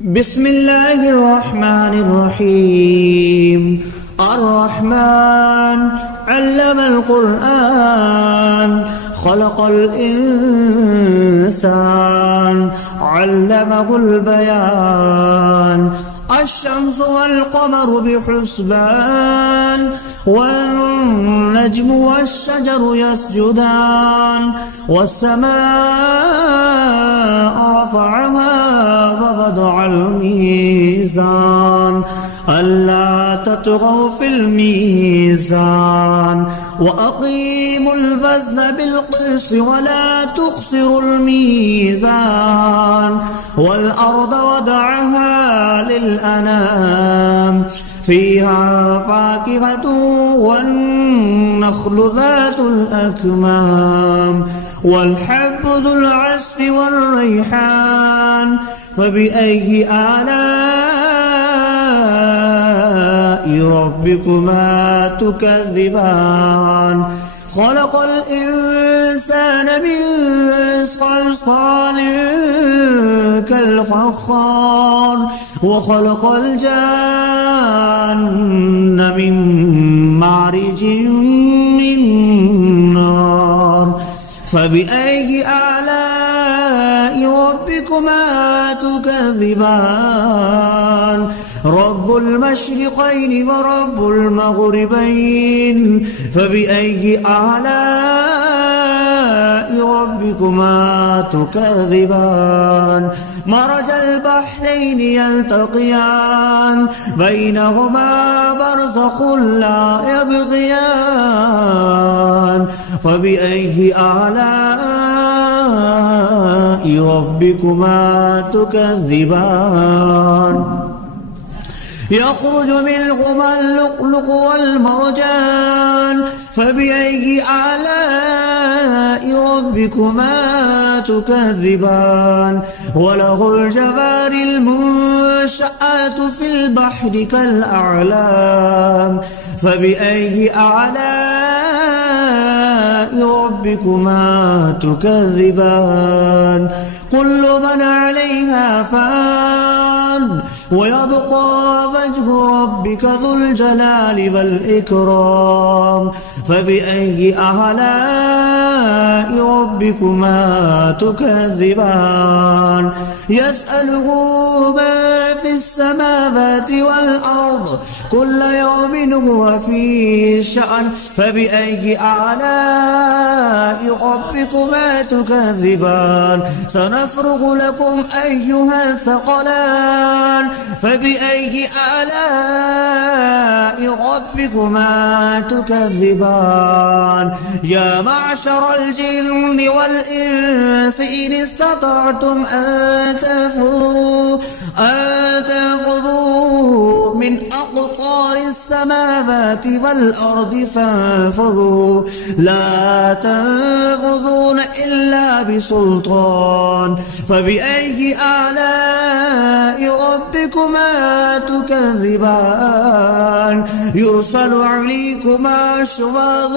بسم الله الرحمن الرحيم. الرحمن علم القرآن خلق الإنسان علمه البيان. الشمس والقمر بحسبان والنجم والشجر يسجدان والسماء رفعها ووضع الميزان ألا تطغوا في الميزان وأقيموا الوزن بالقسط ولا تخسروا الميزان والأرض وضعها للأنام فيها فاكهة والنخل ذات الأكمام والحب ذو العصف والريحان. فبأي آلاء ربكما تكذبان؟ خلق الإنسان من صلصال كالفخار وخلق الجان من مارج من نار. فبأي آلاء ربكما تكذبان؟ رب المشرقين ورب المغربين. فبأي آلاء ربكما تكذبان؟ مرج البحرين يلتقيان بينهما برزخ لا يبغيان. فبأي آلاء ربكما تكذبان؟ يخرج منهما اللؤلؤ والمرجان. فبأي آلاء ربكما تكذبان؟ وله الجوار المنشآت في البحر كالأعلام. فبأي آلاء ربكما تكذبان؟ كل من عليها فان ويبقى وجه ربك ذو الجلال والإكرام. فبأي آلاء ربكما تكذبان؟ يسأله ما في السماوات والأرض كل يوم هو في شأن. فبأي آلاء ربكما تكذبان؟ سنفرغ لكم أيها الثقلان. فبأي آلاء ربكما تكذبان؟ يا معشر الجن والإنس إن استطعتم أن تنفذوا من أقطار السماوات والأرض فانفذوا لا تنفذون إلا بسلطان. فبأي آلاء ربكما تكذبان؟ يرسل عليكما شواظ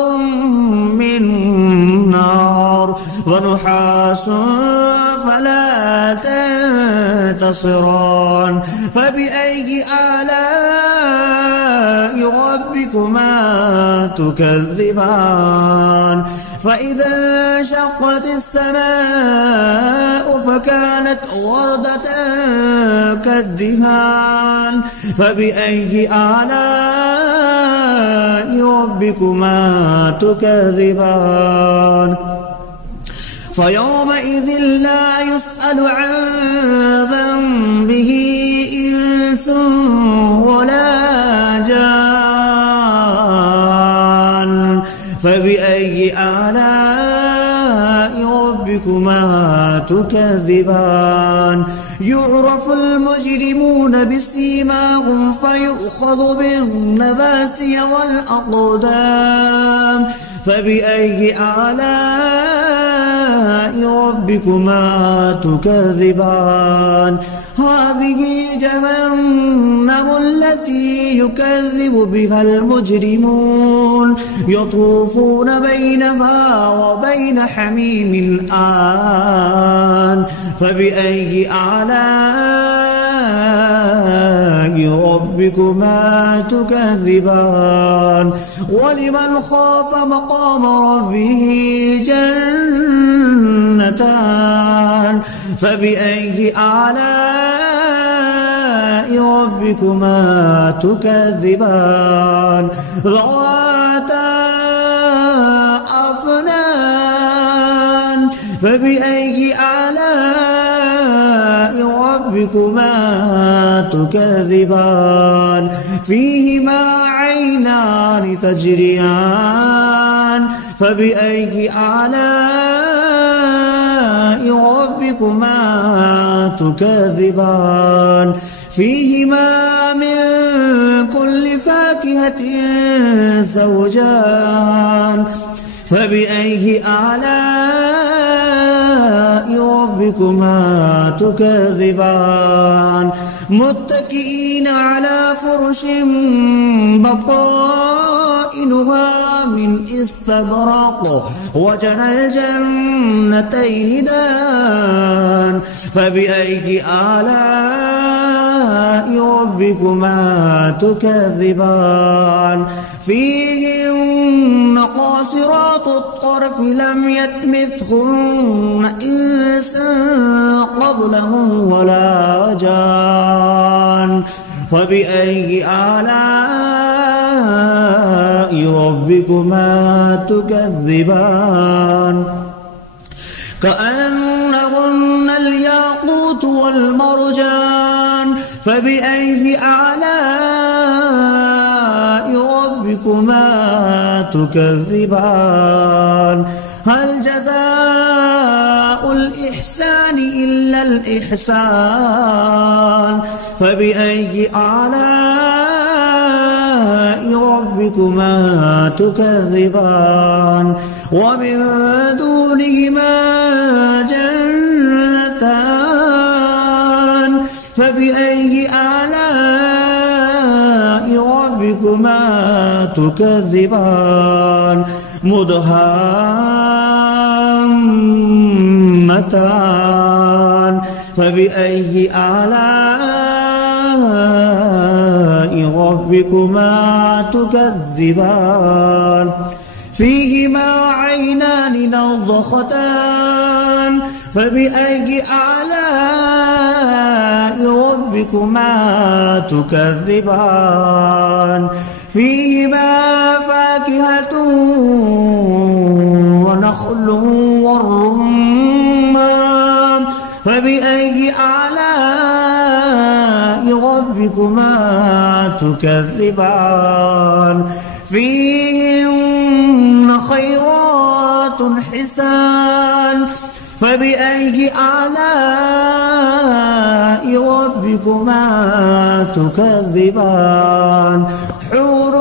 من نار ونحاس فلا تنتصران. فبأي آلاء ربكما تكذبان؟ فإذا انشقت السماء فكانت وردة كالدهان. فبأي آلاء ربكما تكذبان؟ فيومئذ لا يسأل عن ذنبه إنس ولا جان. فبأي آلاء ربكما تكذبان؟ يعرف المجرمون بسيماهم فيؤخذ بالنواسي والأقدام. فبأي آلاء ربكما تكذبان؟ هذه جهنم التي يكذب بها المجرمون يطوفون بينها وبين حميم آن. فبأي آلاء ربكما تكذبان ولمن خاف مقام ربه جنتان فبأي آلاء ربكما تكذبان ذواتا أفنان فبأي آلاء ربكما تكذبان فيهما عينان تجريان فبأي آلاء ربكما تكذبان فيهما من كل فاكهة زوجان فبأي آلاء ربكما تكذبان متكئين على فرش بطائنها من استبرق وجنى الجنتين دان فبأي آلاء ربكما تكذبان فيهن قاصرات الطرف لم يطمثهن إنس قبلهم ولا جان فبأي آلاء ربكما تكذبان كأنهن الياقوت والمرجان فبأي آلاء ربكما تكذبان هل جزاء الإحسان إلا الإحسان فبأي آلاء ربكما تكذبان ومن دونهما جنتان فبأي آلاء ربكما تكذبان مدهامتان فبأي آلاء ربكما تكذبان فيهما عينان نضختان فبأي آلاء ربكما تكذبان فيهما فاكهة ونخل والرمان فبأي آلاء ربكما تكذبان فيهن خيرات حسان فبأي آلاء ربكما تكذبان حور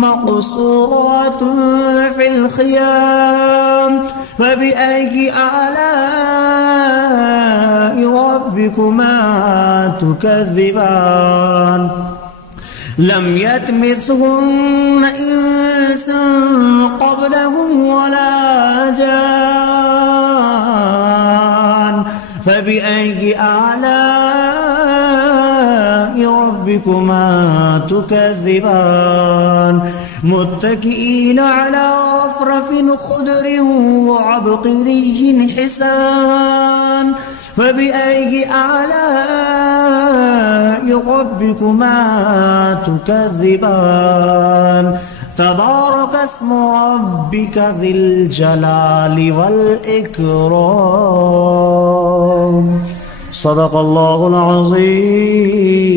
مقصورات في الخيام فبأي آلاء ربكما تكذبان لم يطمثهن إنس قبلهم ولا جان فبأي آلاء ربكما تكذبان متكئين على رفرف خضر وعبقري حسان فبأي آلاء ربكما تكذبان تبارك اسم ربك ذي الجلال والإكرام صدق الله العظيم.